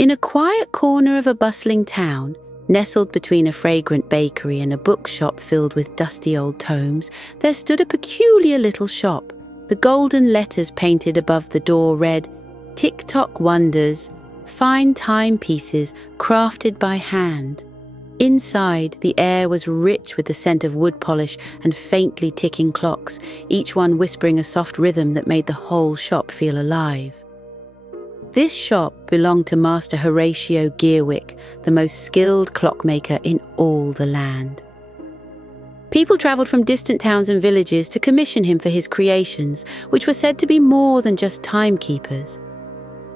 In a quiet corner of a bustling town, nestled between a fragrant bakery and a bookshop filled with dusty old tomes, there stood a peculiar little shop. The golden letters painted above the door read, "Tick-tock wonders, fine timepieces crafted by hand." Inside, the air was rich with the scent of wood polish and faintly ticking clocks, each one whispering a soft rhythm that made the whole shop feel alive. This shop belonged to Master Horatio Gearwick, the most skilled clockmaker in all the land. People travelled from distant towns and villages to commission him for his creations, which were said to be more than just timekeepers.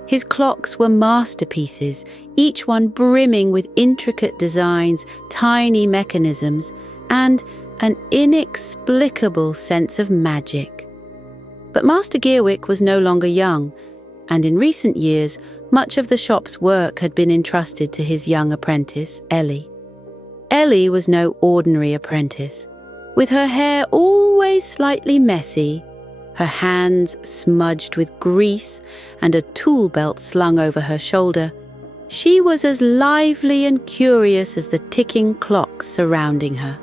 His clocks were masterpieces, each one brimming with intricate designs, tiny mechanisms, and an inexplicable sense of magic. But Master Gearwick was no longer young, and in recent years, much of the shop's work had been entrusted to his young apprentice, Ellie. Ellie was no ordinary apprentice. With her hair always slightly messy, her hands smudged with grease, and a tool belt slung over her shoulder, she was as lively and curious as the ticking clocks surrounding her.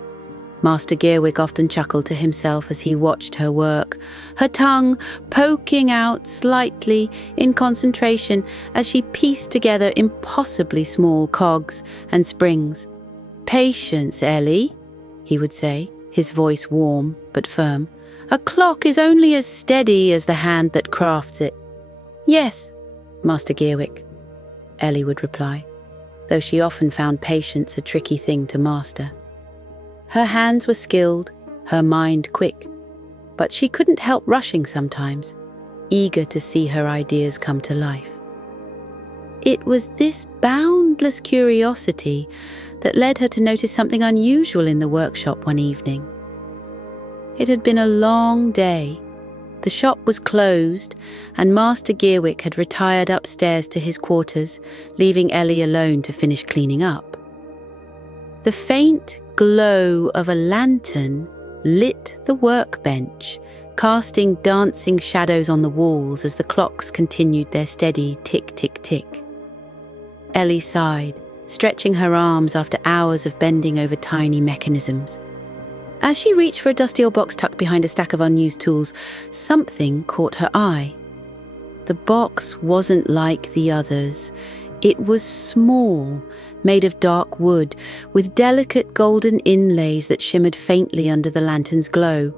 Master Gearwick often chuckled to himself as he watched her work, her tongue poking out slightly in concentration as she pieced together impossibly small cogs and springs. "Patience, Ellie," he would say, his voice warm but firm. "A clock is only as steady as the hand that crafts it." "Yes, Master Gearwick," Ellie would reply, though she often found patience a tricky thing to master. Her hands were skilled, her mind quick, but she couldn't help rushing sometimes, eager to see her ideas come to life. It was this boundless curiosity that led her to notice something unusual in the workshop one evening. It had been a long day. The shop was closed, and Master Gearwick had retired upstairs to his quarters, leaving Ellie alone to finish cleaning up. The faint glow of a lantern lit the workbench, casting dancing shadows on the walls as the clocks continued their steady tick-tick-tick. Ellie sighed, stretching her arms after hours of bending over tiny mechanisms. As she reached for a dusty old box tucked behind a stack of unused tools, something caught her eye. The box wasn't like the others. It was small, made of dark wood, with delicate golden inlays that shimmered faintly under the lantern's glow.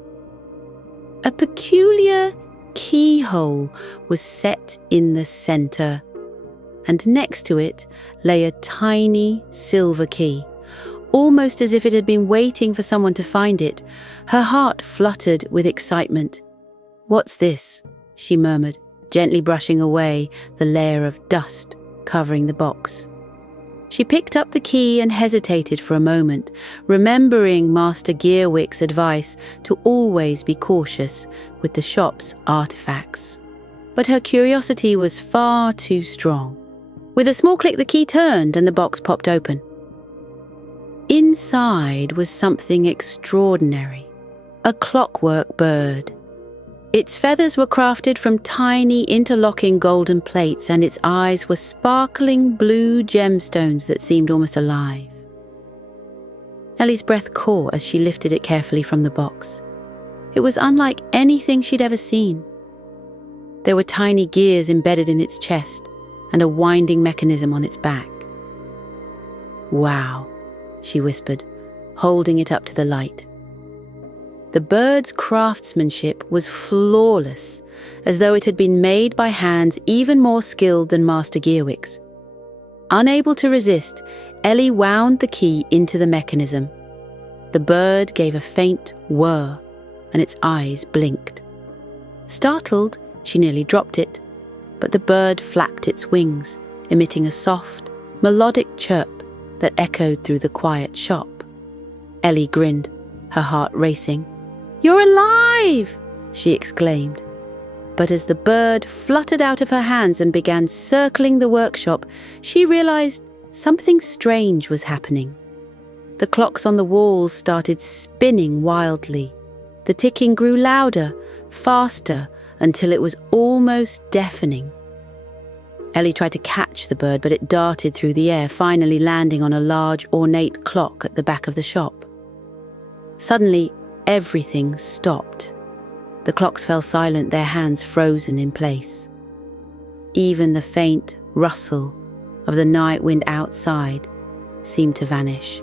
A peculiar keyhole was set in the center, and next to it lay a tiny silver key. Almost as if it had been waiting for someone to find it, her heart fluttered with excitement. "What's this?" she murmured, gently brushing away the layer of dust covering the box. She picked up the key and hesitated for a moment, remembering Master Gearwick's advice to always be cautious with the shop's artifacts. But her curiosity was far too strong. With a small click, the key turned and the box popped open. Inside was something extraordinary, a clockwork bird. Its feathers were crafted from tiny interlocking golden plates, and its eyes were sparkling blue gemstones that seemed almost alive. Ellie's breath caught as she lifted it carefully from the box. It was unlike anything she'd ever seen. There were tiny gears embedded in its chest and a winding mechanism on its back. "Wow," she whispered, holding it up to the light. The bird's craftsmanship was flawless, as though it had been made by hands even more skilled than Master Gearwick's. Unable to resist, Ellie wound the key into the mechanism. The bird gave a faint whir, and its eyes blinked. Startled, she nearly dropped it, but the bird flapped its wings, emitting a soft, melodic chirp that echoed through the quiet shop. Ellie grinned, her heart racing. "You're alive!" she exclaimed. But as the bird fluttered out of her hands and began circling the workshop, she realized something strange was happening. The clocks on the walls started spinning wildly. The ticking grew louder, faster, until it was almost deafening. Ellie tried to catch the bird, but it darted through the air, finally landing on a large, ornate clock at the back of the shop. Suddenly, everything stopped. The clocks fell silent, their hands frozen in place. Even the faint rustle of the night wind outside seemed to vanish.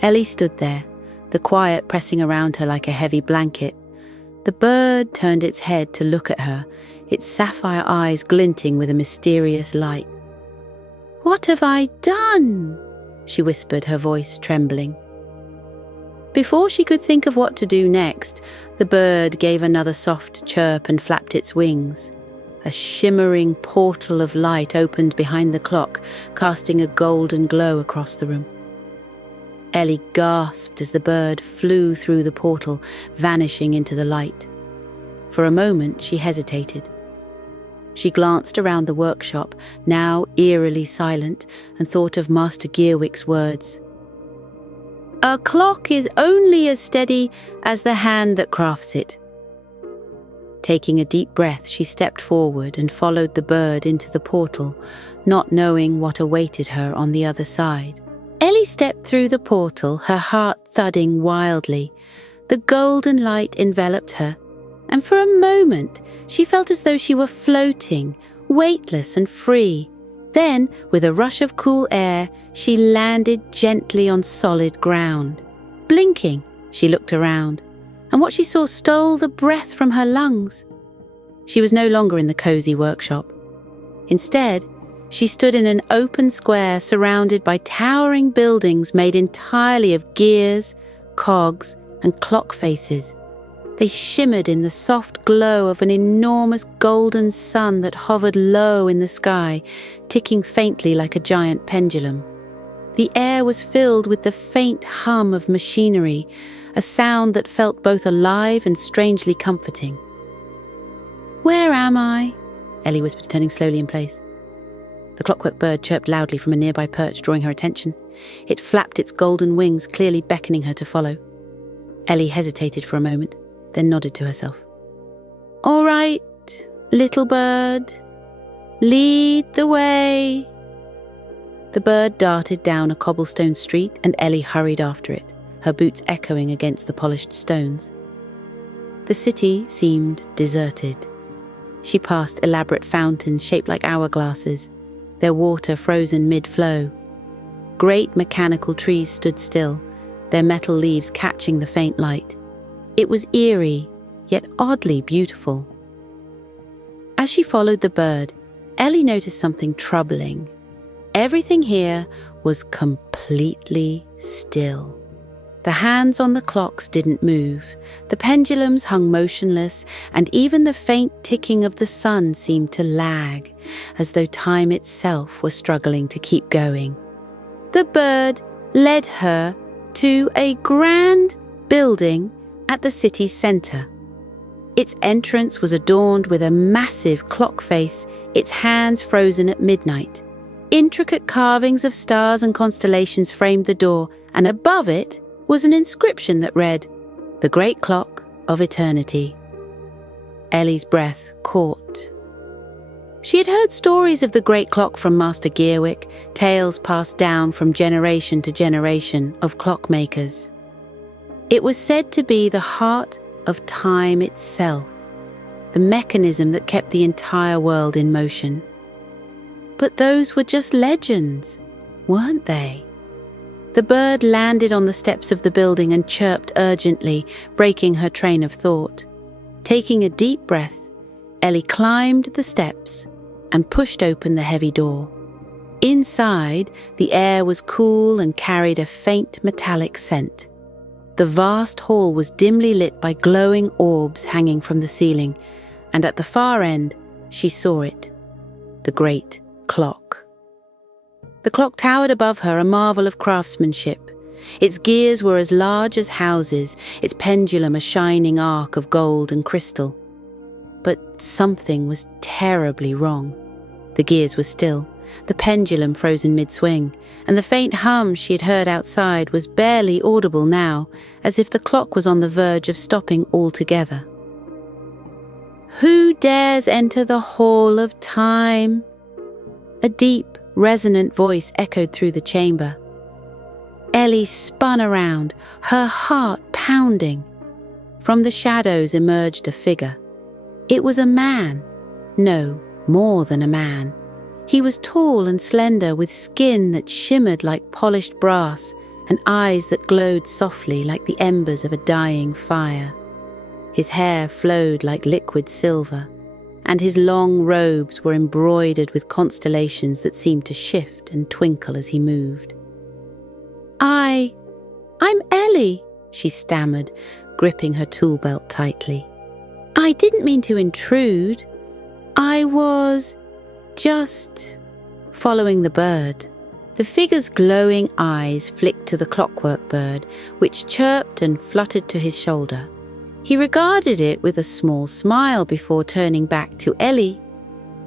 Ellie stood there, the quiet pressing around her like a heavy blanket. The bird turned its head to look at her, its sapphire eyes glinting with a mysterious light. "What have I done?" she whispered, her voice trembling. Before she could think of what to do next, the bird gave another soft chirp and flapped its wings. A shimmering portal of light opened behind the clock, casting a golden glow across the room. Ellie gasped as the bird flew through the portal, vanishing into the light. For a moment, she hesitated. She glanced around the workshop, now eerily silent, and thought of Master Gearwick's words. "A clock is only as steady as the hand that crafts it." Taking a deep breath, she stepped forward and followed the bird into the portal, not knowing what awaited her on the other side. Ellie stepped through the portal, her heart thudding wildly. The golden light enveloped her, and for a moment she felt as though she were floating, weightless and free. Then, with a rush of cool air, she landed gently on solid ground. Blinking, she looked around, and what she saw stole the breath from her lungs. She was no longer in the cozy workshop. Instead, she stood in an open square surrounded by towering buildings made entirely of gears, cogs, and clock faces. They shimmered in the soft glow of an enormous golden sun that hovered low in the sky, ticking faintly like a giant pendulum. The air was filled with the faint hum of machinery, a sound that felt both alive and strangely comforting. "Where am I?" Ellie whispered, turning slowly in place. The clockwork bird chirped loudly from a nearby perch, drawing her attention. It flapped its golden wings, clearly beckoning her to follow. Ellie hesitated for a moment, then nodded to herself. "All right, little bird, lead the way." The bird darted down a cobblestone street, and Ellie hurried after it, her boots echoing against the polished stones. The city seemed deserted. She passed elaborate fountains shaped like hourglasses, their water frozen mid-flow. Great mechanical trees stood still, their metal leaves catching the faint light. It was eerie, yet oddly beautiful. As she followed the bird, Ellie noticed something troubling. Everything here was completely still. The hands on the clocks didn't move, the pendulums hung motionless, and even the faint ticking of the sun seemed to lag, as though time itself were struggling to keep going. The bird led her to a grand building at the city's center. Its entrance was adorned with a massive clock face, its hands frozen at midnight. Intricate carvings of stars and constellations framed the door, and above it was an inscription that read, "The Great Clock of Eternity." Ellie's breath caught. She had heard stories of the Great Clock from Master Gearwick, tales passed down from generation to generation of clockmakers. It was said to be the heart of time itself, the mechanism that kept the entire world in motion. But those were just legends, weren't they? The bird landed on the steps of the building and chirped urgently, breaking her train of thought. Taking a deep breath, Ellie climbed the steps and pushed open the heavy door. Inside, the air was cool and carried a faint metallic scent. The vast hall was dimly lit by glowing orbs hanging from the ceiling, and at the far end, she saw it, the great clock. The clock towered above her, a marvel of craftsmanship. Its gears were as large as houses, its pendulum a shining arc of gold and crystal. But something was terribly wrong. The gears were still, the pendulum frozen mid-swing, and the faint hum she had heard outside was barely audible now, as if the clock was on the verge of stopping altogether. "Who dares enter the Hall of Time?" A deep, resonant voice echoed through the chamber. Ellie spun around, her heart pounding. From the shadows emerged a figure. It was a man. No, more than a man. He was tall and slender, with skin that shimmered like polished brass and eyes that glowed softly like the embers of a dying fire. His hair flowed like liquid silver, and his long robes were embroidered with constellations that seemed to shift and twinkle as he moved. I'm Ellie," she stammered, gripping her tool belt tightly. "I didn't mean to intrude. I was just following the bird." The figure's glowing eyes flicked to the clockwork bird, which chirped and fluttered to his shoulder. He regarded it with a small smile before turning back to Ellie.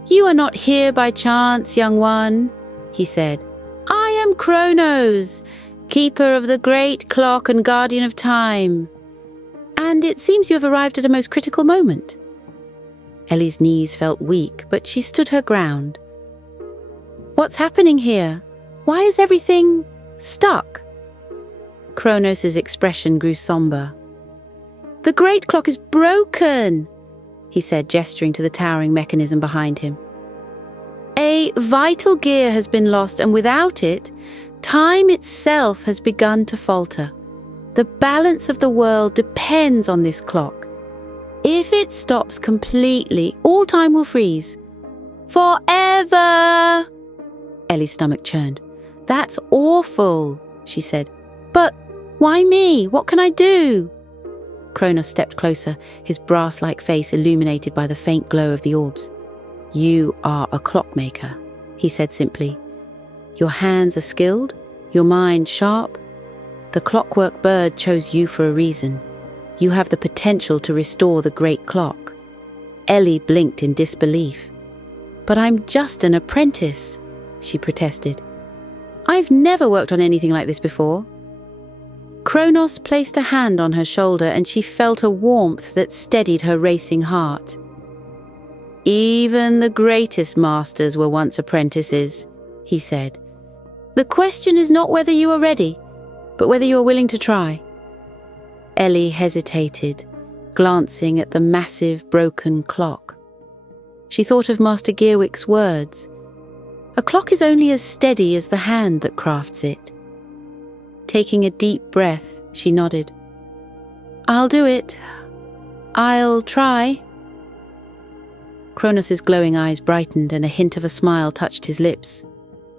"You are not here by chance, young one," he said. "I am Kronos, keeper of the great clock and guardian of time. And it seems you have arrived at a most critical moment." Ellie's knees felt weak, but she stood her ground. "What's happening here? Why is everything stuck?" Kronos' expression grew somber. "The great clock is broken," he said, gesturing to the towering mechanism behind him. "A vital gear has been lost, and without it, time itself has begun to falter. The balance of the world depends on this clock. If it stops completely, all time will freeze. Forever!" Ellie's stomach churned. "That's awful," she said. "But why me? What can I do?" Kronos stepped closer, his brass-like face illuminated by the faint glow of the orbs. "You are a clockmaker," he said simply. "Your hands are skilled, your mind sharp. The clockwork bird chose you for a reason. You have the potential to restore the great clock." Ellie blinked in disbelief. "But I'm just an apprentice," she protested. "I've never worked on anything like this before." Kronos placed a hand on her shoulder, and she felt a warmth that steadied her racing heart. "Even the greatest masters were once apprentices," he said. "The question is not whether you are ready, but whether you are willing to try." Ellie hesitated, glancing at the massive broken clock. She thought of Master Gearwick's words. A clock is only as steady as the hand that crafts it. Taking a deep breath, she nodded. "I'll do it. I'll try." Kronos' glowing eyes brightened and a hint of a smile touched his lips.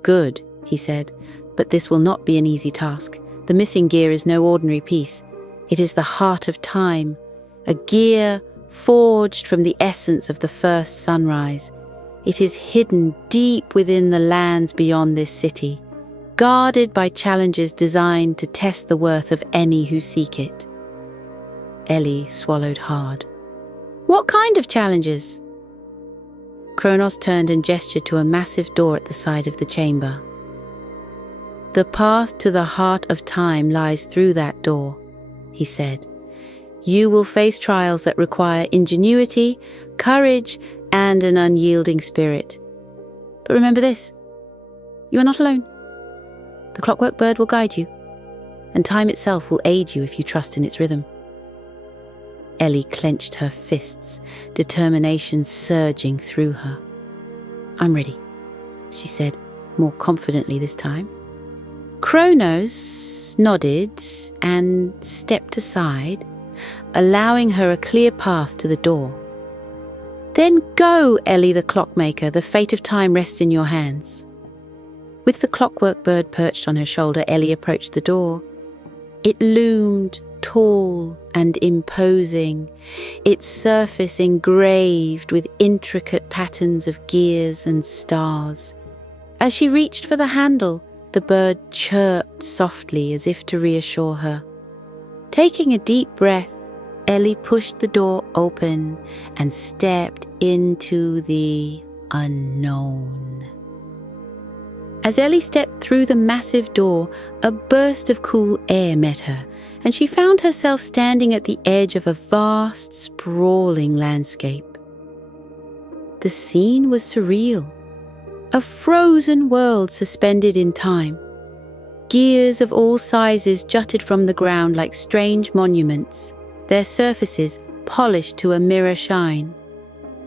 "Good," he said, "but this will not be an easy task. The missing gear is no ordinary piece. It is the heart of time, a gear forged from the essence of the first sunrise. It is hidden deep within the lands beyond this city, guarded by challenges designed to test the worth of any who seek it." Ellie swallowed hard. "What kind of challenges?" Kronos turned and gestured to a massive door at the side of the chamber. "The path to the heart of time lies through that door," he said. "You will face trials that require ingenuity, courage, and an unyielding spirit. But remember this, you are not alone. The clockwork bird will guide you, and time itself will aid you if you trust in its rhythm." Ellie clenched her fists, determination surging through her. "I'm ready," she said, more confidently this time. Kronos nodded and stepped aside, allowing her a clear path to the door. "Then go, Ellie the clockmaker. The fate of time rests in your hands." With the clockwork bird perched on her shoulder, Ellie approached the door. It loomed tall and imposing, its surface engraved with intricate patterns of gears and stars. As she reached for the handle, the bird chirped softly as if to reassure her. Taking a deep breath, Ellie pushed the door open and stepped into the unknown. As Ellie stepped through the massive door, a burst of cool air met her, and she found herself standing at the edge of a vast, sprawling landscape. The scene was surreal. A frozen world suspended in time. Gears of all sizes jutted from the ground like strange monuments, their surfaces polished to a mirror shine.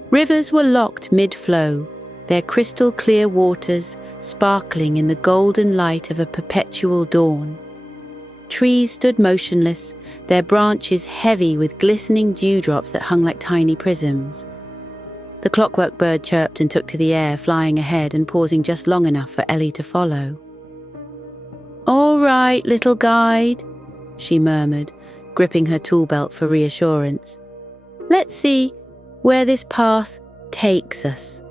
Rivers were locked mid-flow, their crystal-clear waters sparkling in the golden light of a perpetual dawn. Trees stood motionless, their branches heavy with glistening dewdrops that hung like tiny prisms. The clockwork bird chirped and took to the air, flying ahead and pausing just long enough for Ellie to follow. "All right, little guide," she murmured, gripping her tool belt for reassurance. "Let's see where this path takes us."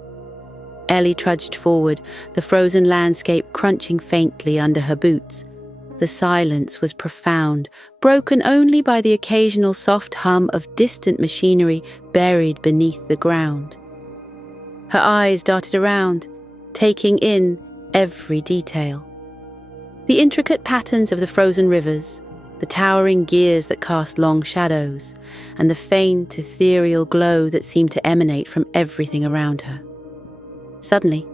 Ellie trudged forward, the frozen landscape crunching faintly under her boots. The silence was profound, broken only by the occasional soft hum of distant machinery buried beneath the ground. Her eyes darted around, taking in every detail. The intricate patterns of the frozen rivers, the towering gears that cast long shadows, and the faint, ethereal glow that seemed to emanate from everything around her. Suddenly,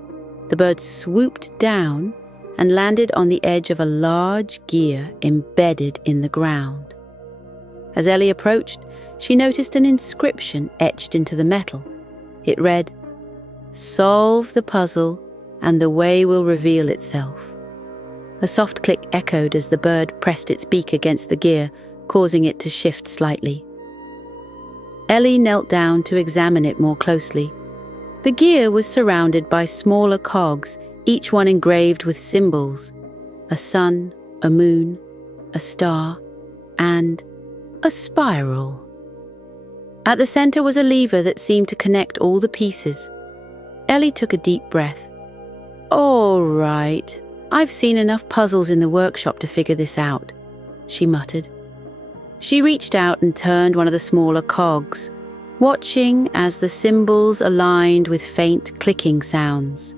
the bird swooped down and landed on the edge of a large gear embedded in the ground. As Ellie approached, she noticed an inscription etched into the metal. It read, "Solve the puzzle, and the way will reveal itself." A soft click echoed as the bird pressed its beak against the gear, causing it to shift slightly. Ellie knelt down to examine it more closely. The gear was surrounded by smaller cogs, each one engraved with symbols: a sun, a moon, a star, and a spiral. At the center was a lever that seemed to connect all the pieces. Ellie took a deep breath. "All right, I've seen enough puzzles in the workshop to figure this out," she muttered. She reached out and turned one of the smaller cogs, watching as the symbols aligned with faint clicking sounds.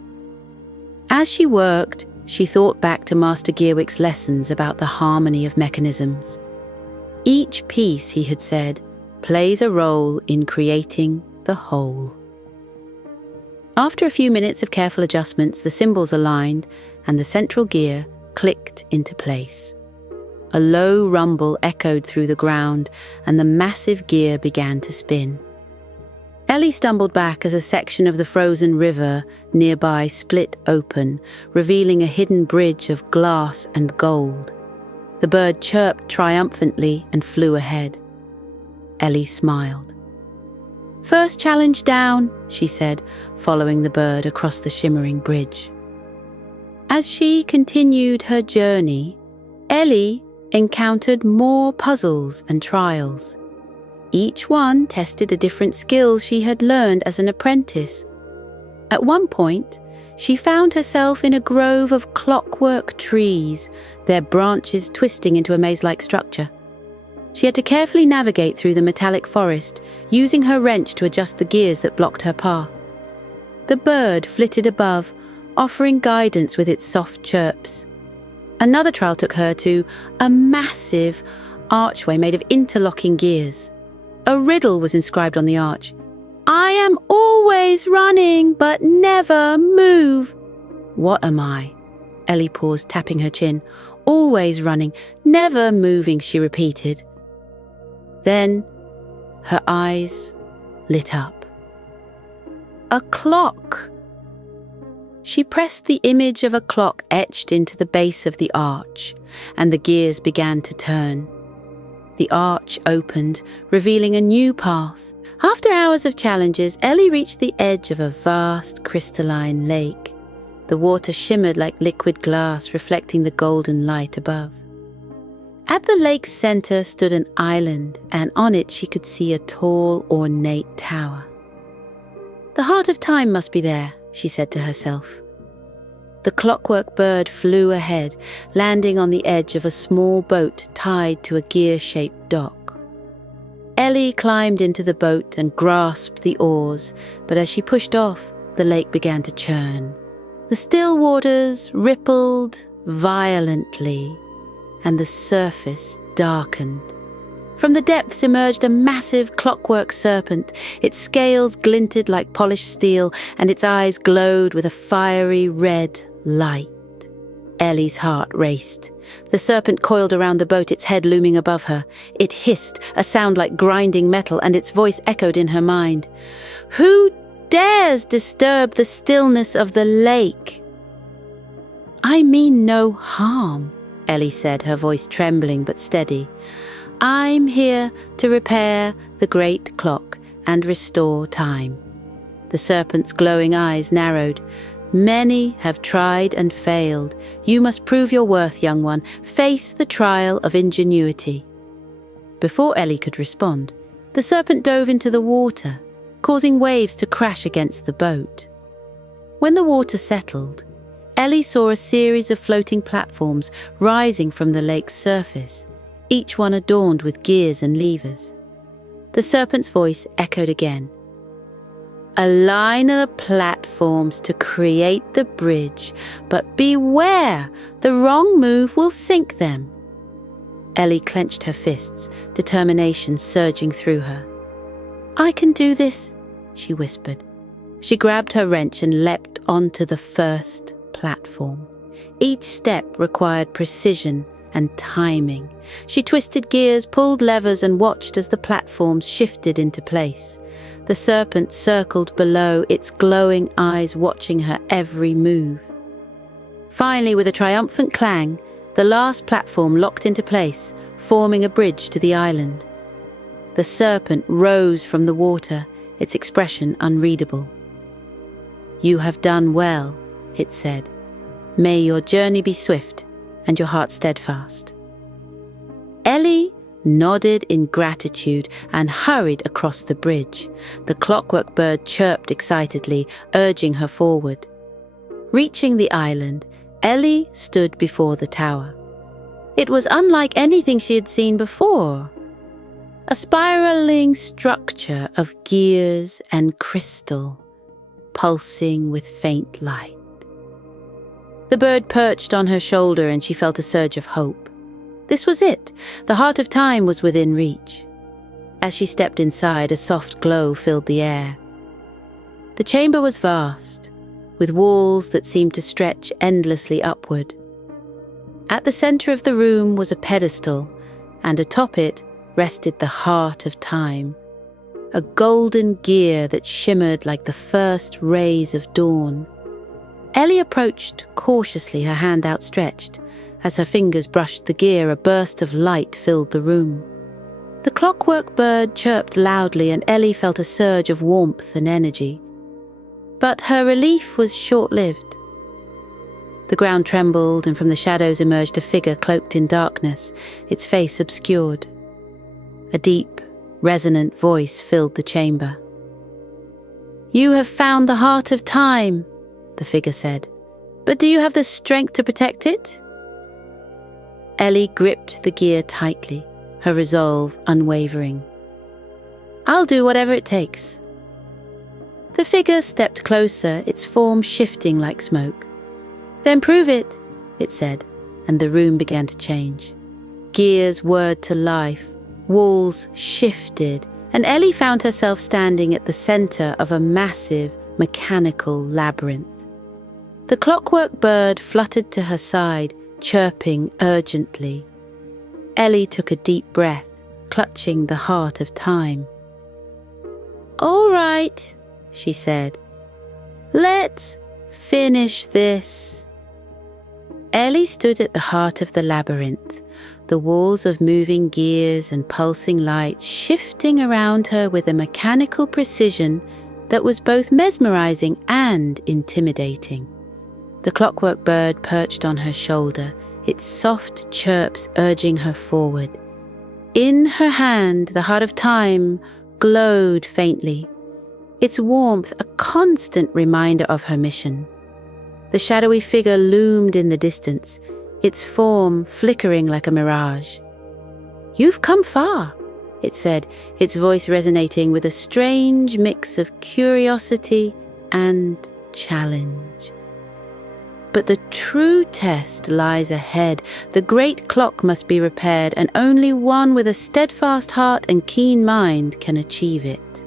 As she worked, she thought back to Master Gearwick's lessons about the harmony of mechanisms. Each piece, he had said, plays a role in creating the whole. After a few minutes of careful adjustments, the symbols aligned and the central gear clicked into place. A low rumble echoed through the ground and the massive gear began to spin. Ellie stumbled back as a section of the frozen river nearby split open, revealing a hidden bridge of glass and gold. The bird chirped triumphantly and flew ahead. Ellie smiled. "First challenge down," she said, following the bird across the shimmering bridge. As she continued her journey, Ellie encountered more puzzles and trials. Each one tested a different skill she had learned as an apprentice. At one point, she found herself in a grove of clockwork trees, their branches twisting into a maze-like structure. She had to carefully navigate through the metallic forest, using her wrench to adjust the gears that blocked her path. The bird flitted above, offering guidance with its soft chirps. Another trial took her to a massive archway made of interlocking gears. A riddle was inscribed on the arch. "I am always running, but never move." "What am I?" Ellie paused, tapping her chin. "Always running, never moving," she repeated. Then her eyes lit up. A clock! She pressed the image of a clock etched into the base of the arch, and the gears began to turn. The arch opened, revealing a new path. After hours of challenges, Ellie reached the edge of a vast crystalline lake. The water shimmered like liquid glass, reflecting the golden light above. At the lake's center stood an island, and on it she could see a tall, ornate tower. "The heart of time must be there," she said to herself. The clockwork bird flew ahead, landing on the edge of a small boat tied to a gear-shaped dock. Ellie climbed into the boat and grasped the oars, but as she pushed off, the lake began to churn. The still waters rippled violently, and the surface darkened. From the depths emerged a massive clockwork serpent. Its scales glinted like polished steel, and its eyes glowed with a fiery red light. Ellie's heart raced. The serpent coiled around the boat, its head looming above her. It hissed, a sound like grinding metal, and its voice echoed in her mind. "Who dares disturb the stillness of the lake?" "I mean no harm," Ellie said, her voice trembling but steady. "I'm here to repair the great clock and restore time." The serpent's glowing eyes narrowed. "Many have tried and failed. You must prove your worth, young one. Face the trial of ingenuity." Before Ellie could respond, the serpent dove into the water, causing waves to crash against the boat. When the water settled, Ellie saw a series of floating platforms rising from the lake's surface, each one adorned with gears and levers. The serpent's voice echoed again. "Align the platforms to create the bridge, but beware, the wrong move will sink them." Ellie clenched her fists, determination surging through her. "I can do this," she whispered. She grabbed her wrench and leapt onto the first platform. Each step required precision and timing. She twisted gears, pulled levers, and watched as the platforms shifted into place. The serpent circled below, its glowing eyes watching her every move. Finally, with a triumphant clang, the last platform locked into place, forming a bridge to the island. The serpent rose from the water, its expression unreadable. "You have done well," it said. "May your journey be swift and your heart steadfast." Ellie nodded in gratitude and hurried across the bridge. The clockwork bird chirped excitedly, urging her forward. Reaching the island, Ellie stood before the tower. It was unlike anything she had seen before. A spiraling structure of gears and crystal, pulsing with faint light. The bird perched on her shoulder and she felt a surge of hope. This was it. The heart of time was within reach. As she stepped inside, a soft glow filled the air. The chamber was vast, with walls that seemed to stretch endlessly upward. At the center of the room was a pedestal, and atop it rested the heart of time, a golden gear that shimmered like the first rays of dawn. Ellie approached cautiously, her hand outstretched. As her fingers brushed the gear, a burst of light filled the room. The clockwork bird chirped loudly, and Ellie felt a surge of warmth and energy. But her relief was short-lived. The ground trembled, and from the shadows emerged a figure cloaked in darkness, its face obscured. A deep, resonant voice filled the chamber. "You have found the heart of time," the figure said. "But do you have the strength to protect it?" Ellie gripped the gear tightly, her resolve unwavering. "I'll do whatever it takes." The figure stepped closer, its form shifting like smoke. "Then prove it," it said, and the room began to change. Gears whirred to life, walls shifted, and Ellie found herself standing at the center of a massive, mechanical labyrinth. The clockwork bird fluttered to her side, chirping urgently. Ellie took a deep breath, clutching the heart of time. "All right," she said. "Let's finish this." Ellie stood at the heart of the labyrinth, the walls of moving gears and pulsing lights shifting around her with a mechanical precision that was both mesmerizing and intimidating. The clockwork bird perched on her shoulder, its soft chirps urging her forward. In her hand, the heart of time glowed faintly, its warmth a constant reminder of her mission. The shadowy figure loomed in the distance, its form flickering like a mirage. "You've come far," it said, its voice resonating with a strange mix of curiosity and challenge. But the true test lies ahead. The great clock must be repaired, and only one with a steadfast heart and keen mind can achieve it.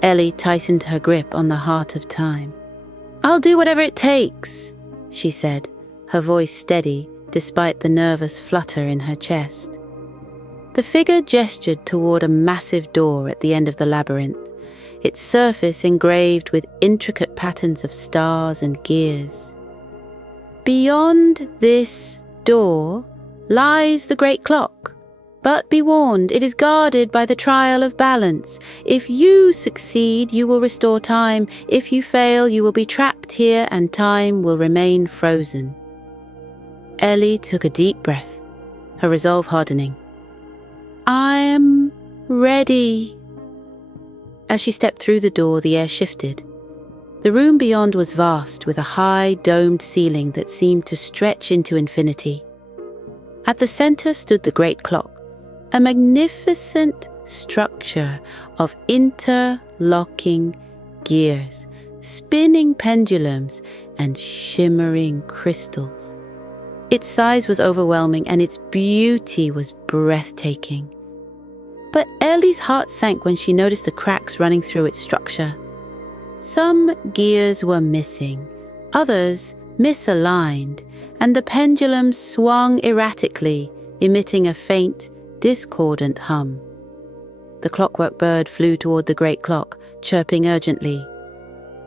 Ellie tightened her grip on the heart of time. "I'll do whatever it takes," she said, her voice steady despite the nervous flutter in her chest. The figure gestured toward a massive door at the end of the labyrinth, its surface engraved with intricate patterns of stars and gears. "Beyond this door lies the great clock. But be warned, it is guarded by the trial of balance. If you succeed, you will restore time. If you fail, you will be trapped here and time will remain frozen." Ellie took a deep breath, her resolve hardening. "I'm ready." As she stepped through the door, the air shifted. The room beyond was vast, with a high, domed ceiling that seemed to stretch into infinity. At the center stood the great clock, a magnificent structure of interlocking gears, spinning pendulums, and shimmering crystals. Its size was overwhelming, and its beauty was breathtaking. But Ellie's heart sank when she noticed the cracks running through its structure. Some gears were missing, others misaligned, and the pendulum swung erratically, emitting a faint, discordant hum. The clockwork bird flew toward the great clock, chirping urgently.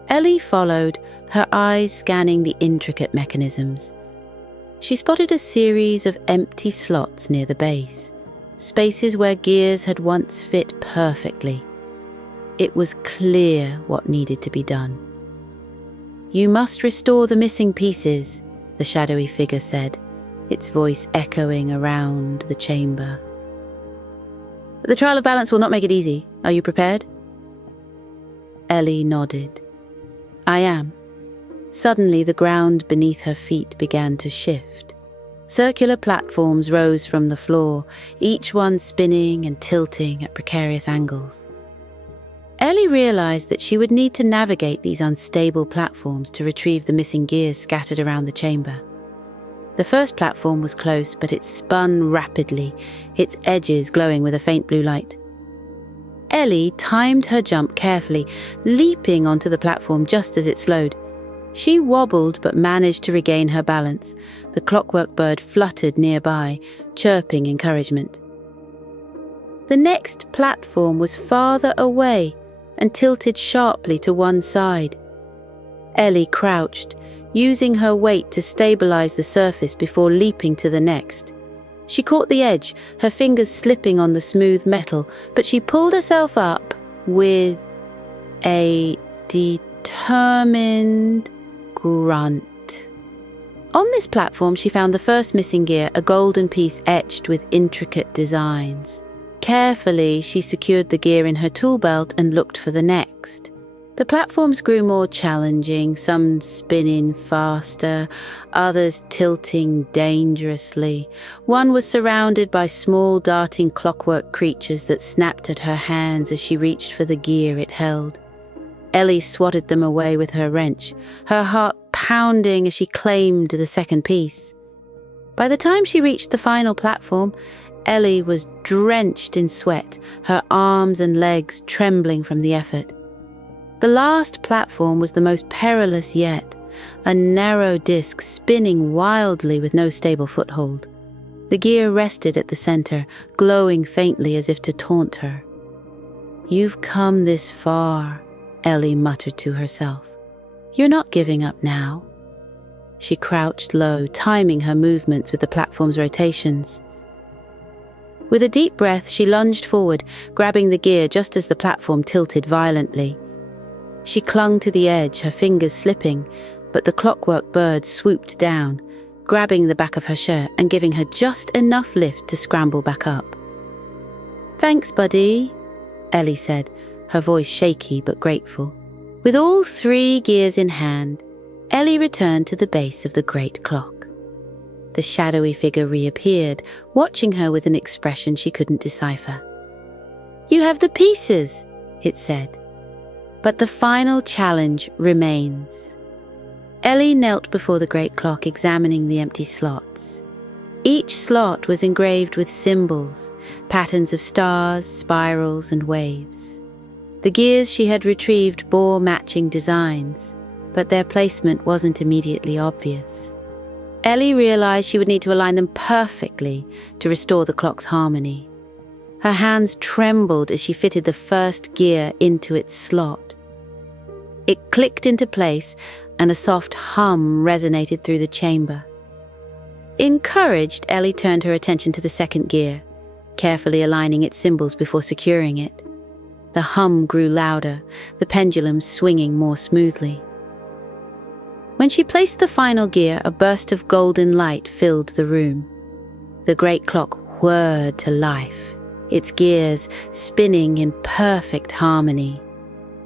Ellie followed, her eyes scanning the intricate mechanisms. She spotted a series of empty slots near the base, spaces where gears had once fit perfectly. It was clear what needed to be done. "You must restore the missing pieces," the shadowy figure said, its voice echoing around the chamber. "The trial of balance will not make it easy. Are you prepared?" Ellie nodded. "I am." Suddenly, the ground beneath her feet began to shift. Circular platforms rose from the floor, each one spinning and tilting at precarious angles. Ellie realized that she would need to navigate these unstable platforms to retrieve the missing gears scattered around the chamber. The first platform was close, but it spun rapidly, its edges glowing with a faint blue light. Ellie timed her jump carefully, leaping onto the platform just as it slowed. She wobbled but managed to regain her balance. The clockwork bird fluttered nearby, chirping encouragement. The next platform was farther away and tilted sharply to one side. Ellie crouched, using her weight to stabilize the surface before leaping to the next. She caught the edge, her fingers slipping on the smooth metal, but she pulled herself up with a determined grunt. On this platform, she found the first missing gear, a golden piece etched with intricate designs. Carefully, she secured the gear in her tool belt and looked for the next. The platforms grew more challenging, some spinning faster, others tilting dangerously. One was surrounded by small darting clockwork creatures that snapped at her hands as she reached for the gear it held. Ellie swatted them away with her wrench, her heart pounding as she claimed the second piece. By the time she reached the final platform, Ellie was drenched in sweat, her arms and legs trembling from the effort. The last platform was the most perilous yet, a narrow disc spinning wildly with no stable foothold. The gear rested at the center, glowing faintly as if to taunt her. "You've come this far," Ellie muttered to herself. "You're not giving up now." She crouched low, timing her movements with the platform's rotations. With a deep breath, she lunged forward, grabbing the gear just as the platform tilted violently. She clung to the edge, her fingers slipping, but the clockwork bird swooped down, grabbing the back of her shirt and giving her just enough lift to scramble back up. "Thanks, buddy," Ellie said, her voice shaky but grateful. With all 3 gears in hand, Ellie returned to the base of the great clock. The shadowy figure reappeared, watching her with an expression she couldn't decipher. "You have the pieces," it said. "But the final challenge remains." Ellie knelt before the great clock, examining the empty slots. Each slot was engraved with symbols, patterns of stars, spirals, and waves. The gears she had retrieved bore matching designs, but their placement wasn't immediately obvious. Ellie realized she would need to align them perfectly to restore the clock's harmony. Her hands trembled as she fitted the first gear into its slot. It clicked into place, and a soft hum resonated through the chamber. Encouraged, Ellie turned her attention to the second gear, carefully aligning its symbols before securing it. The hum grew louder, the pendulum swinging more smoothly. When she placed the final gear, a burst of golden light filled the room. The great clock whirred to life, its gears spinning in perfect harmony.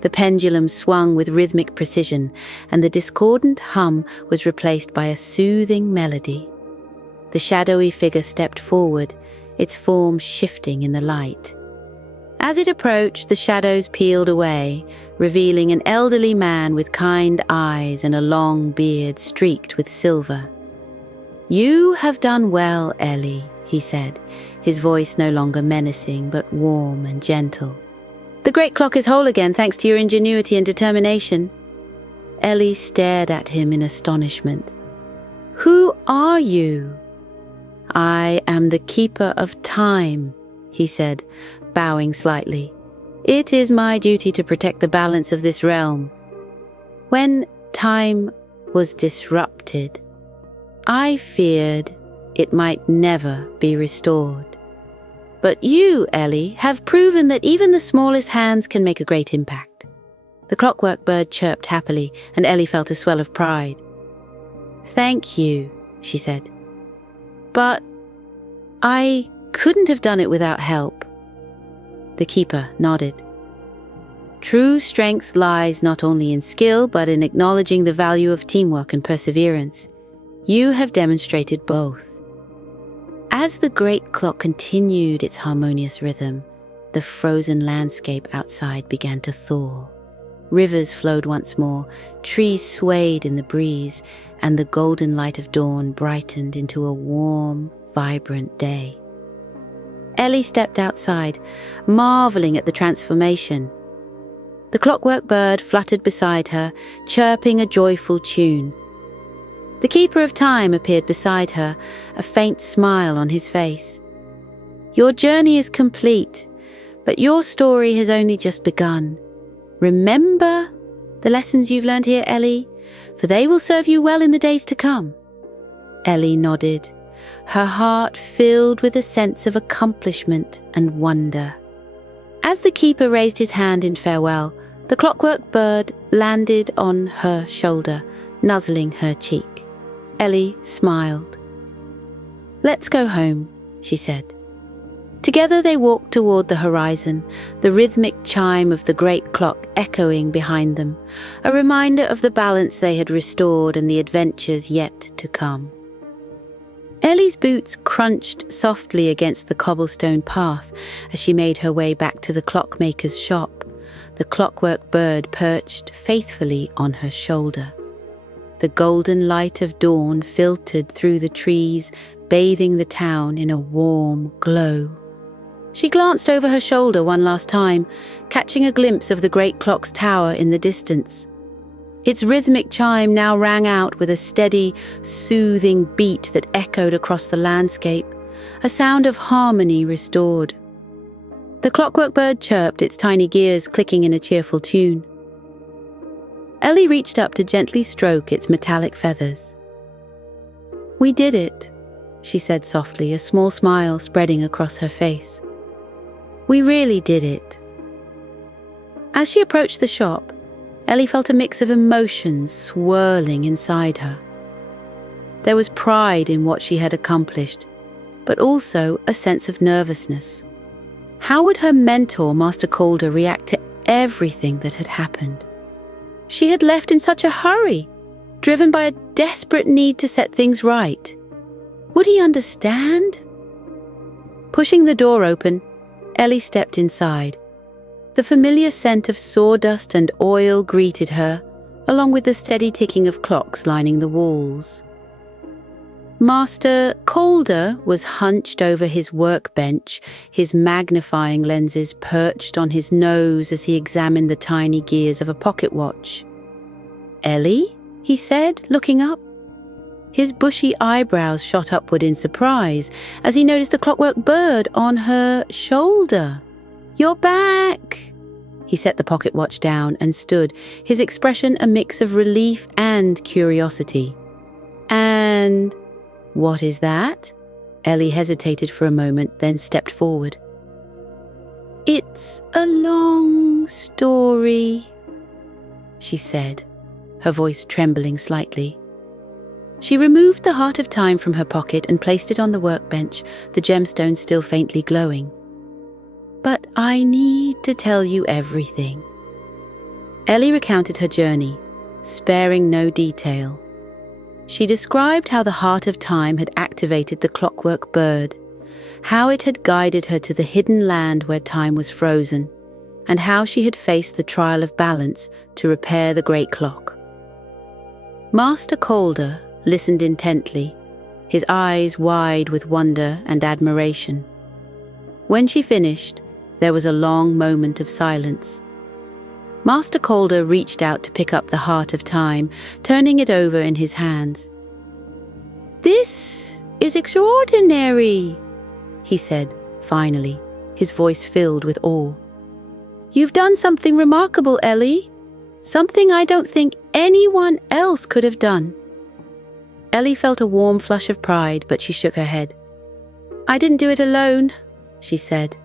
The pendulum swung with rhythmic precision, and the discordant hum was replaced by a soothing melody. The shadowy figure stepped forward, its form shifting in the light. As it approached, the shadows peeled away, revealing an elderly man with kind eyes and a long beard streaked with silver. "You have done well, Ellie," he said, his voice no longer menacing but warm and gentle. "The great clock is whole again thanks to your ingenuity and determination." Ellie stared at him in astonishment. "Who are you?" "I am the keeper of time," he said, bowing slightly. "It is my duty to protect the balance of this realm. When time was disrupted, I feared it might never be restored. But you, Ellie, have proven that even the smallest hands can make a great impact." The clockwork bird chirped happily, and Ellie felt a swell of pride. "Thank you," she said. "But I couldn't have done it without help." The keeper nodded. "True strength lies not only in skill, but in acknowledging the value of teamwork and perseverance. You have demonstrated both." As the great clock continued its harmonious rhythm, the frozen landscape outside began to thaw. Rivers flowed once more, trees swayed in the breeze, and the golden light of dawn brightened into a warm, vibrant day. Ellie stepped outside, marveling at the transformation. The clockwork bird fluttered beside her, chirping a joyful tune. The keeper of time appeared beside her, a faint smile on his face. "Your journey is complete, but your story has only just begun. Remember the lessons you've learned here, Ellie, for they will serve you well in the days to come." Ellie nodded, her heart filled with a sense of accomplishment and wonder. As the keeper raised his hand in farewell, the clockwork bird landed on her shoulder, nuzzling her cheek. Ellie smiled. "Let's go home," she said. Together they walked toward the horizon, the rhythmic chime of the great clock echoing behind them, a reminder of the balance they had restored and the adventures yet to come. Ellie's boots crunched softly against the cobblestone path as she made her way back to the clockmaker's shop, the clockwork bird perched faithfully on her shoulder. The golden light of dawn filtered through the trees, bathing the town in a warm glow. She glanced over her shoulder one last time, catching a glimpse of the great clock's tower in the distance. Its rhythmic chime now rang out with a steady, soothing beat that echoed across the landscape, a sound of harmony restored. The clockwork bird chirped, its tiny gears clicking in a cheerful tune. Ellie reached up to gently stroke its metallic feathers. "We did it," she said softly, a small smile spreading across her face. "We really did it." As she approached the shop, Ellie felt a mix of emotions swirling inside her. There was pride in what she had accomplished, but also a sense of nervousness. How would her mentor, Master Calder, react to everything that had happened? She had left in such a hurry, driven by a desperate need to set things right. Would he understand? Pushing the door open, Ellie stepped inside. The familiar scent of sawdust and oil greeted her, along with the steady ticking of clocks lining the walls. Master Calder was hunched over his workbench, his magnifying lenses perched on his nose as he examined the tiny gears of a pocket watch. "Ellie?" he said, looking up. His bushy eyebrows shot upward in surprise as he noticed the clockwork bird on her shoulder. "You're back!" He set the pocket watch down and stood, his expression a mix of relief and curiosity. "And what is that?" Ellie hesitated for a moment, then stepped forward. "It's a long story," she said, her voice trembling slightly. She removed the Heart of Time from her pocket and placed it on the workbench, the gemstone still faintly glowing. "But I need to tell you everything." Ellie recounted her journey, sparing no detail. She described how the Heart of Time had activated the clockwork bird, how it had guided her to the hidden land where time was frozen, and how she had faced the trial of balance to repair the great clock. Master Calder listened intently, his eyes wide with wonder and admiration. When she finished, there was a long moment of silence. Master Calder reached out to pick up the Heart of Time, turning it over in his hands. "This is extraordinary," he said, finally, his voice filled with awe. "You've done something remarkable, Ellie. Something I don't think anyone else could have done." Ellie felt a warm flush of pride, but she shook her head. "I didn't do it alone," she said.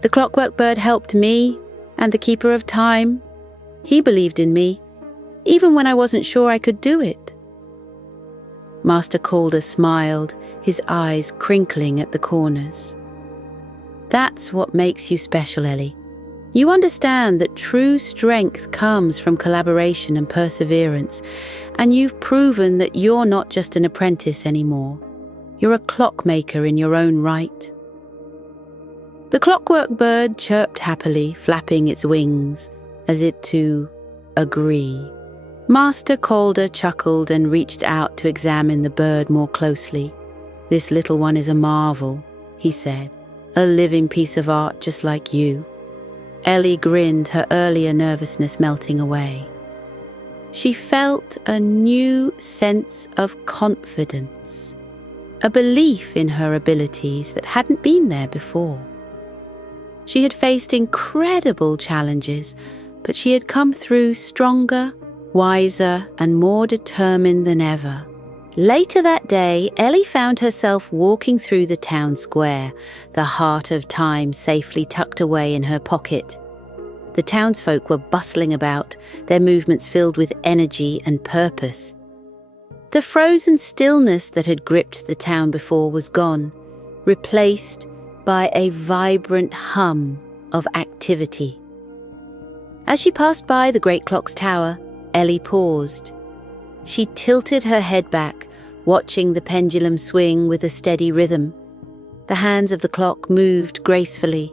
"The clockwork bird helped me, and the Keeper of Time. He believed in me, even when I wasn't sure I could do it." Master Calder smiled, his eyes crinkling at the corners. "That's what makes you special, Ellie. You understand that true strength comes from collaboration and perseverance, and you've proven that you're not just an apprentice anymore. You're a clockmaker in your own right." The clockwork bird chirped happily, flapping its wings, as if to agree. Master Calder chuckled and reached out to examine the bird more closely. "This little one is a marvel," he said, "a living piece of art just like you." Ellie grinned, her earlier nervousness melting away. She felt a new sense of confidence, a belief in her abilities that hadn't been there before. She had faced incredible challenges, but she had come through stronger, wiser, and more determined than ever. Later that day, Ellie found herself walking through the town square, the Heart of Time safely tucked away in her pocket. The townsfolk were bustling about, their movements filled with energy and purpose. The frozen stillness that had gripped the town before was gone, replaced by a vibrant hum of activity. As she passed by the great clock's tower, Ellie paused. She tilted her head back, watching the pendulum swing with a steady rhythm. The hands of the clock moved gracefully,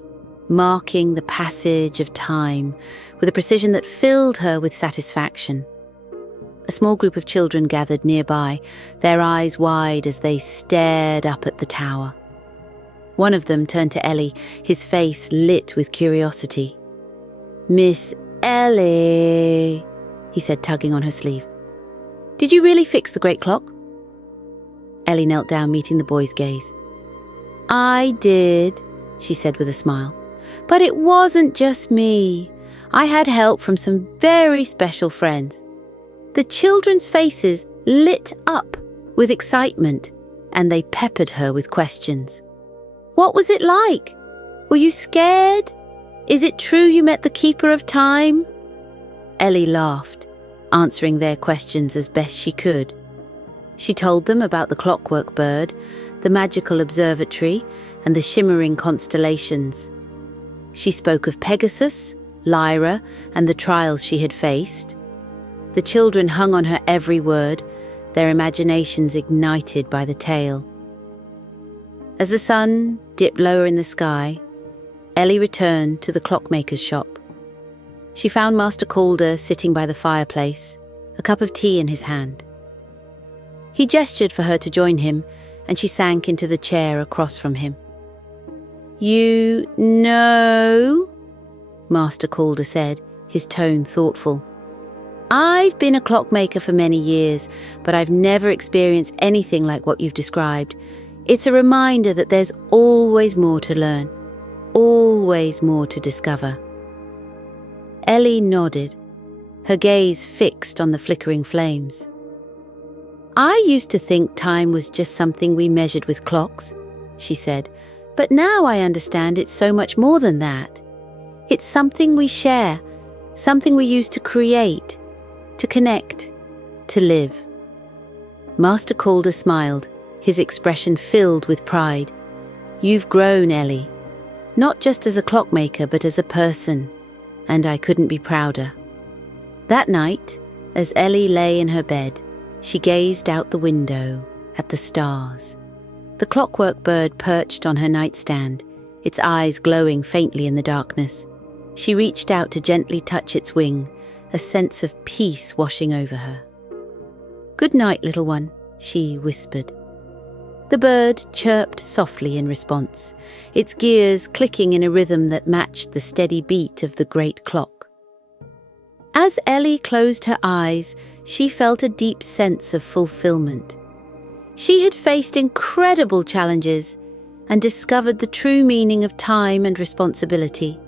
marking the passage of time with a precision that filled her with satisfaction. A small group of children gathered nearby, their eyes wide as they stared up at the tower. One of them turned to Ellie, his face lit with curiosity. "Miss Ellie," he said, tugging on her sleeve. "Did you really fix the great clock?" Ellie knelt down, meeting the boy's gaze. "I did," she said with a smile. "But it wasn't just me. I had help from some very special friends." The children's faces lit up with excitement, and they peppered her with questions. "What was it like? Were you scared? Is it true you met the Keeper of Time?" Ellie laughed, answering their questions as best she could. She told them about the clockwork bird, the magical observatory, and the shimmering constellations. She spoke of Pegasus, Lyra, and the trials she had faced. The children hung on her every word, their imaginations ignited by the tale. As the sun dipped lower in the sky, Ellie returned to the clockmaker's shop. She found Master Calder sitting by the fireplace, a cup of tea in his hand. He gestured for her to join him, and she sank into the chair across from him. "You know," Master Calder said, his tone thoughtful. "I've been a clockmaker for many years, but I've never experienced anything like what you've described. It's a reminder that there's always more to learn, always more to discover." Ellie nodded, her gaze fixed on the flickering flames. "I used to think time was just something we measured with clocks," she said, "but now I understand it's so much more than that. It's something we share, something we use to create, to connect, to live." Master Calder smiled, his expression filled with pride. "You've grown, Ellie, not just as a clockmaker but as a person, and I couldn't be prouder." That night, as Ellie lay in her bed, she gazed out the window at the stars. The clockwork bird perched on her nightstand, its eyes glowing faintly in the darkness. She reached out to gently touch its wing, a sense of peace washing over her. "Good night, little one," she whispered. The bird chirped softly in response, its gears clicking in a rhythm that matched the steady beat of the great clock. As Ellie closed her eyes, she felt a deep sense of fulfillment. She had faced incredible challenges and discovered the true meaning of time and responsibility.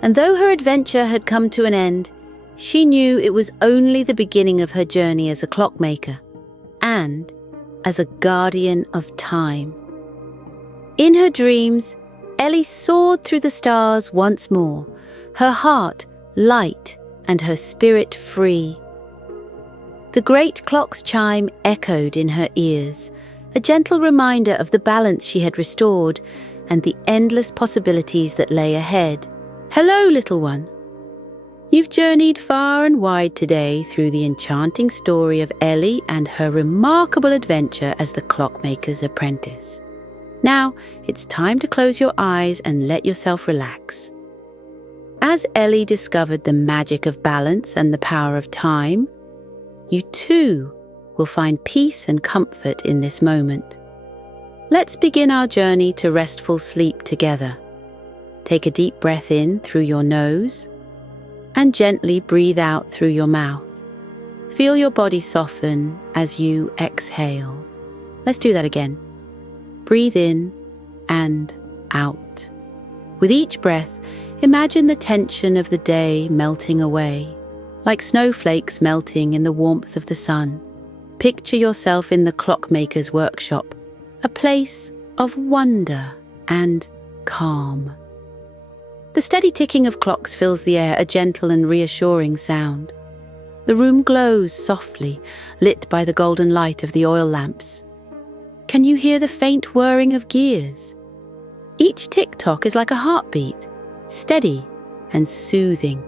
And though her adventure had come to an end, she knew it was only the beginning of her journey as a clockmaker and as a guardian of time. In her dreams, Ellie soared through the stars once more, her heart light and her spirit free. The great clock's chime echoed in her ears, a gentle reminder of the balance she had restored and the endless possibilities that lay ahead. "Hello, little one. You've journeyed far and wide today through the enchanting story of Ellie and her remarkable adventure as the clockmaker's apprentice. Now it's time to close your eyes and let yourself relax." As Ellie discovered the magic of balance and the power of time, you too will find peace and comfort in this moment. Let's begin our journey to restful sleep together. Take a deep breath in through your nose and gently breathe out through your mouth. Feel your body soften as you exhale. Let's do that again. Breathe in and out. With each breath, imagine the tension of the day melting away, like snowflakes melting in the warmth of the sun. Picture yourself in the clockmaker's workshop, a place of wonder and calm. The steady ticking of clocks fills the air, a gentle and reassuring sound. The room glows softly, lit by the golden light of the oil lamps. Can you hear the faint whirring of gears? Each tick-tock is like a heartbeat, steady and soothing,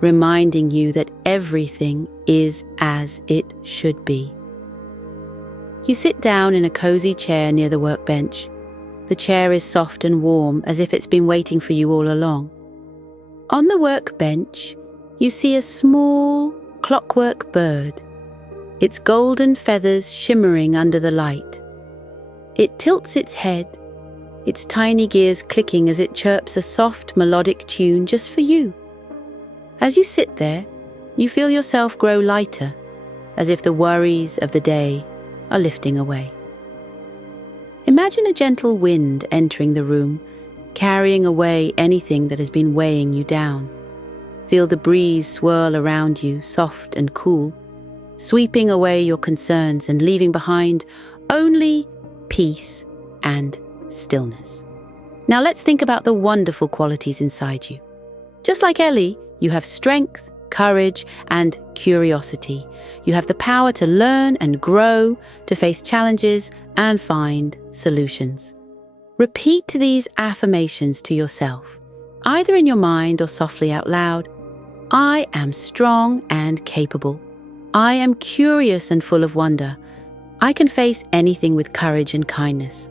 reminding you that everything is as it should be. You sit down in a cozy chair near the workbench. The chair is soft and warm, as if it's been waiting for you all along. On the workbench, you see a small clockwork bird, its golden feathers shimmering under the light. It tilts its head, its tiny gears clicking as it chirps a soft, melodic tune just for you. As you sit there, you feel yourself grow lighter, as if the worries of the day are lifting away. Imagine a gentle wind entering the room, carrying away anything that has been weighing you down. Feel the breeze swirl around you, soft and cool, sweeping away your concerns and leaving behind only peace and stillness. Now let's think about the wonderful qualities inside you. Just like Ellie, you have strength, courage, and curiosity. You have the power to learn and grow, to face challenges and find solutions. Repeat these affirmations to yourself, either in your mind or softly out loud. I am strong and capable. I am curious and full of wonder. I can face anything with courage and kindness.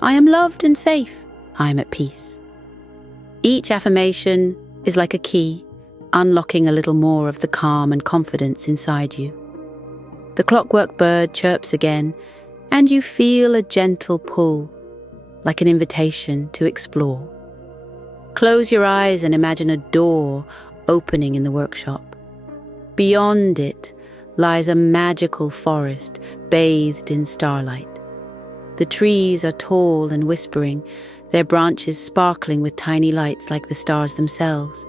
I am loved and safe. I am at peace. Each affirmation is like a key, unlocking a little more of the calm and confidence inside you. The clockwork bird chirps again, and you feel a gentle pull, like an invitation to explore. Close your eyes and imagine a door opening in the workshop. Beyond it lies a magical forest bathed in starlight. The trees are tall and whispering, their branches sparkling with tiny lights like the stars themselves.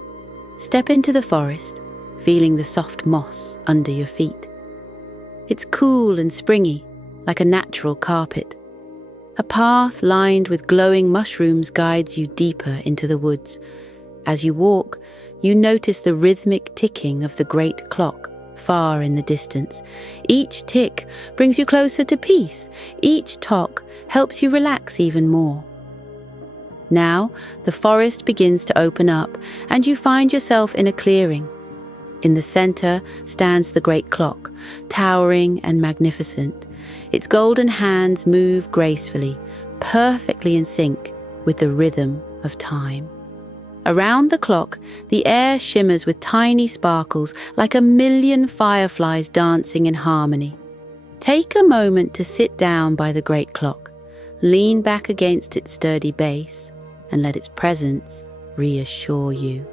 Step into the forest, feeling the soft moss under your feet. It's cool and springy, like a natural carpet. A path lined with glowing mushrooms guides you deeper into the woods. As you walk, you notice the rhythmic ticking of the great clock far in the distance. Each tick brings you closer to peace. Each tock helps you relax even more. Now, the forest begins to open up, and you find yourself in a clearing. In the center stands the great clock, towering and magnificent. Its golden hands move gracefully, perfectly in sync with the rhythm of time. Around the clock, the air shimmers with tiny sparkles, like a million fireflies dancing in harmony. Take a moment to sit down by the great clock, lean back against its sturdy base, and let its presence reassure you.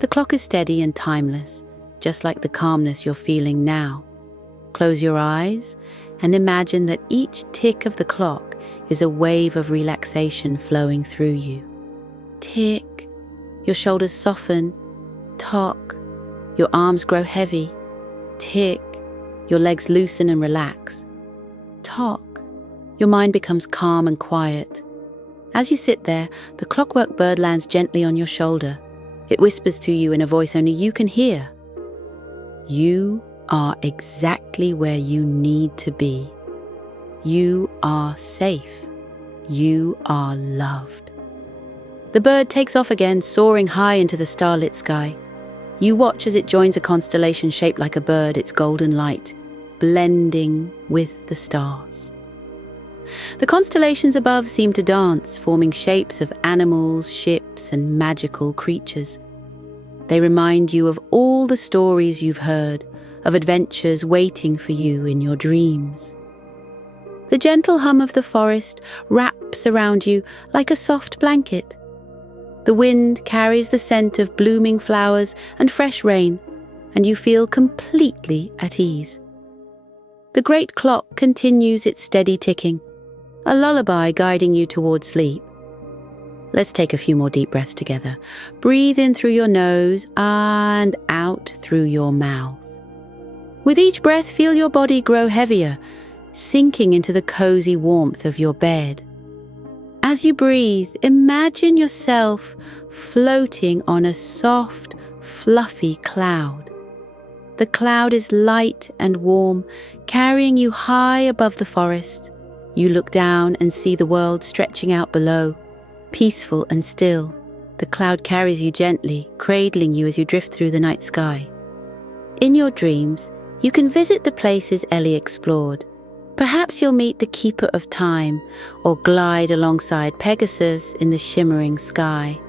The clock is steady and timeless, just like the calmness you're feeling now. Close your eyes and imagine that each tick of the clock is a wave of relaxation flowing through you. Tick, your shoulders soften. Tock, your arms grow heavy. Tick, your legs loosen and relax. Tock, your mind becomes calm and quiet. As you sit there, the clockwork bird lands gently on your shoulder. It whispers to you in a voice only you can hear. You are exactly where you need to be. You are safe. You are loved. The bird takes off again, soaring high into the starlit sky. You watch as it joins a constellation shaped like a bird, its golden light blending with the stars. The constellations above seem to dance, forming shapes of animals, ships, and magical creatures. They remind you of all the stories you've heard, of adventures waiting for you in your dreams. The gentle hum of the forest wraps around you like a soft blanket. The wind carries the scent of blooming flowers and fresh rain, and you feel completely at ease. The great clock continues its steady ticking, a lullaby guiding you towards sleep. Let's take a few more deep breaths together. Breathe in through your nose and out through your mouth. With each breath, feel your body grow heavier, sinking into the cozy warmth of your bed. As you breathe, imagine yourself floating on a soft, fluffy cloud. The cloud is light and warm, carrying you high above the forest. You look down and see the world stretching out below, peaceful and still. The cloud carries you gently, cradling you as you drift through the night sky. In your dreams, you can visit the places Ellie explored. Perhaps you'll meet the Keeper of Time or glide alongside Pegasus in the shimmering sky.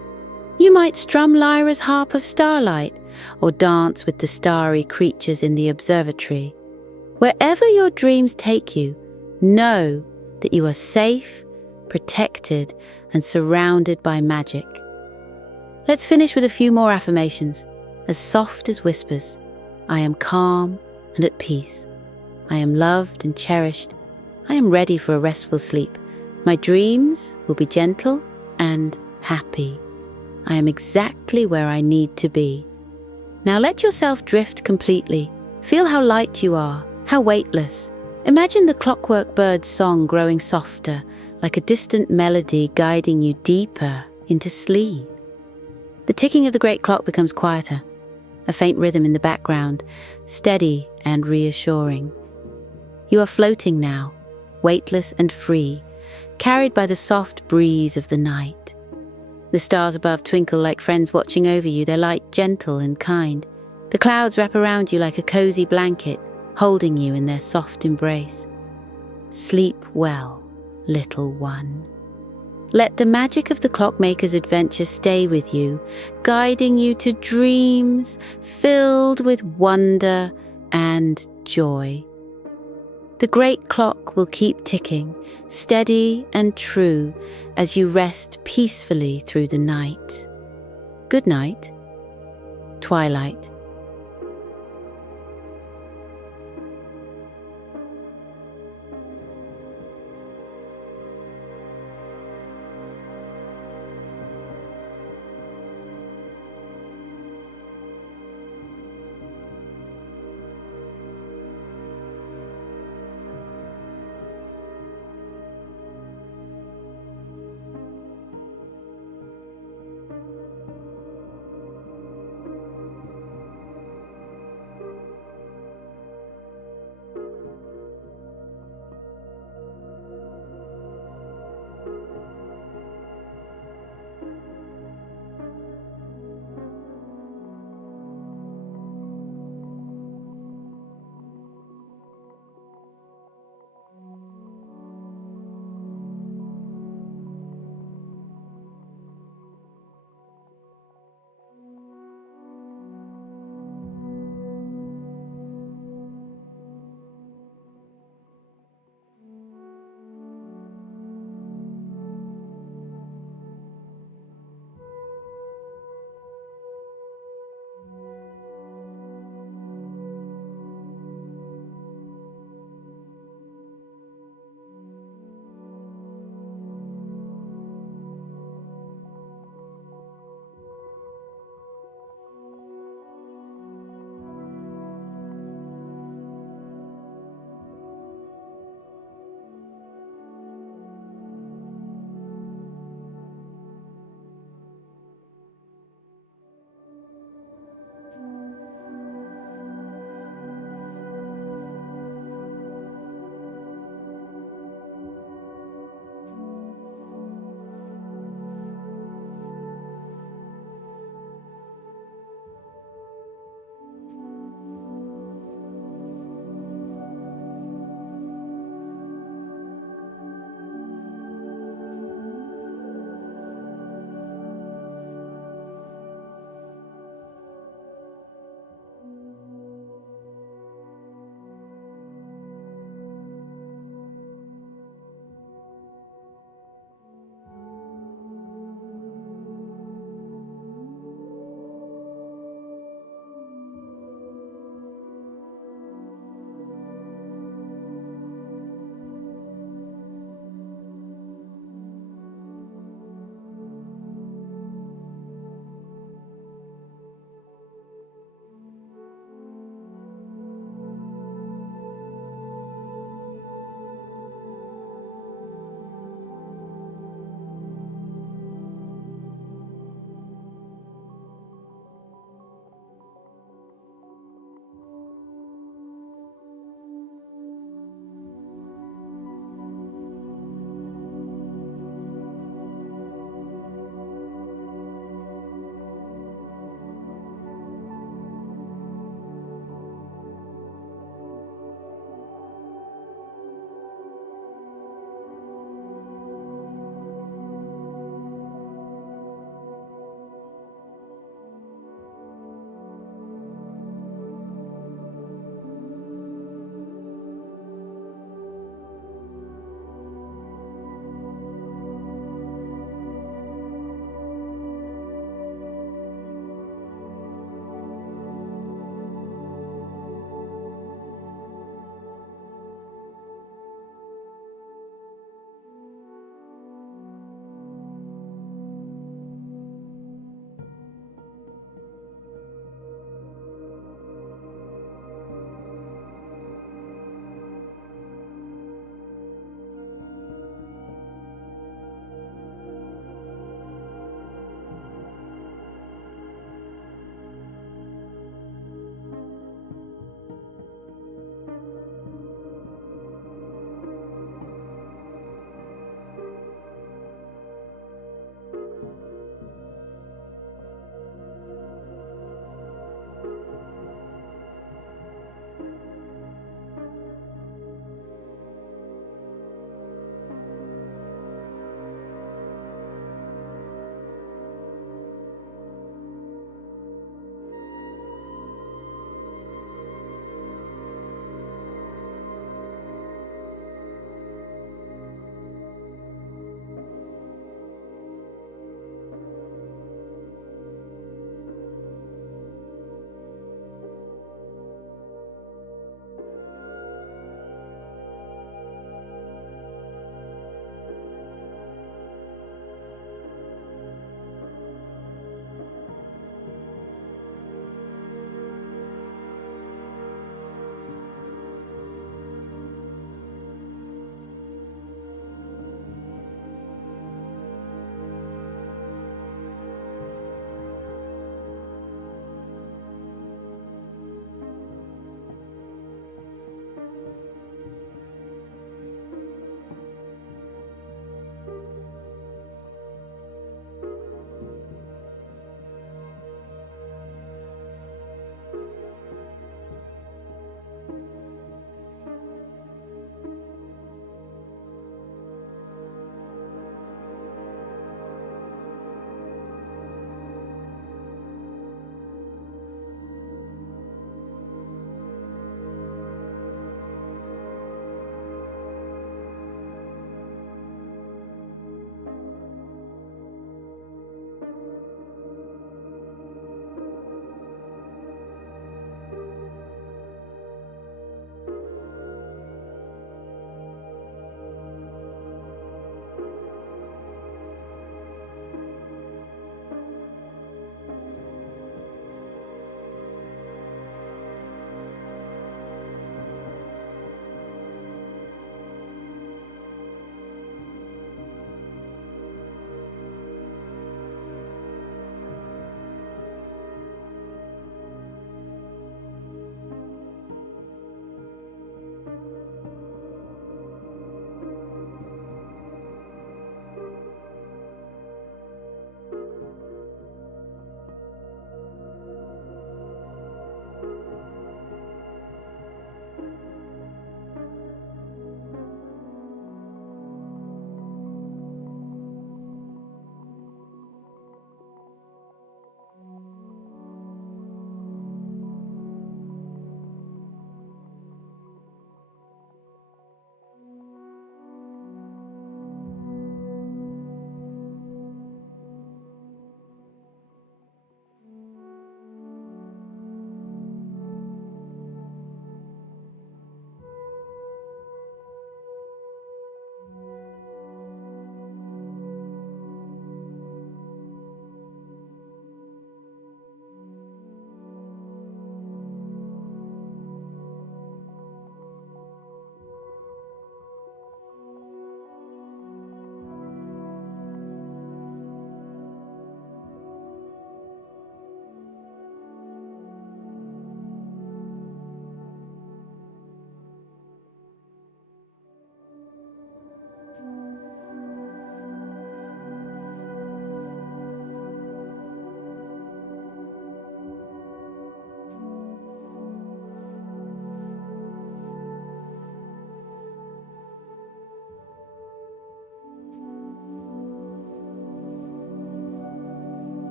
You might strum Lyra's harp of starlight or dance with the starry creatures in the observatory. Wherever your dreams take you, know that you are safe, protected, and surrounded by magic. Let's finish with a few more affirmations, as soft as whispers. I am calm and at peace. I am loved and cherished. I am ready for a restful sleep. My dreams will be gentle and happy. I am exactly where I need to be. Now let yourself drift completely. Feel how light you are, how weightless. Imagine the clockwork bird's song growing softer, like a distant melody guiding you deeper into sleep. The ticking of the great clock becomes quieter, a faint rhythm in the background, steady and reassuring. You are floating now, weightless and free, carried by the soft breeze of the night. The stars above twinkle like friends watching over you, their light gentle and kind. The clouds wrap around you like a cozy blanket, holding you in their soft embrace. Sleep well, little one. Let the magic of the clockmaker's adventure stay with you, guiding you to dreams filled with wonder and joy. The great clock will keep ticking, steady and true, as you rest peacefully through the night. Good night, Twilight.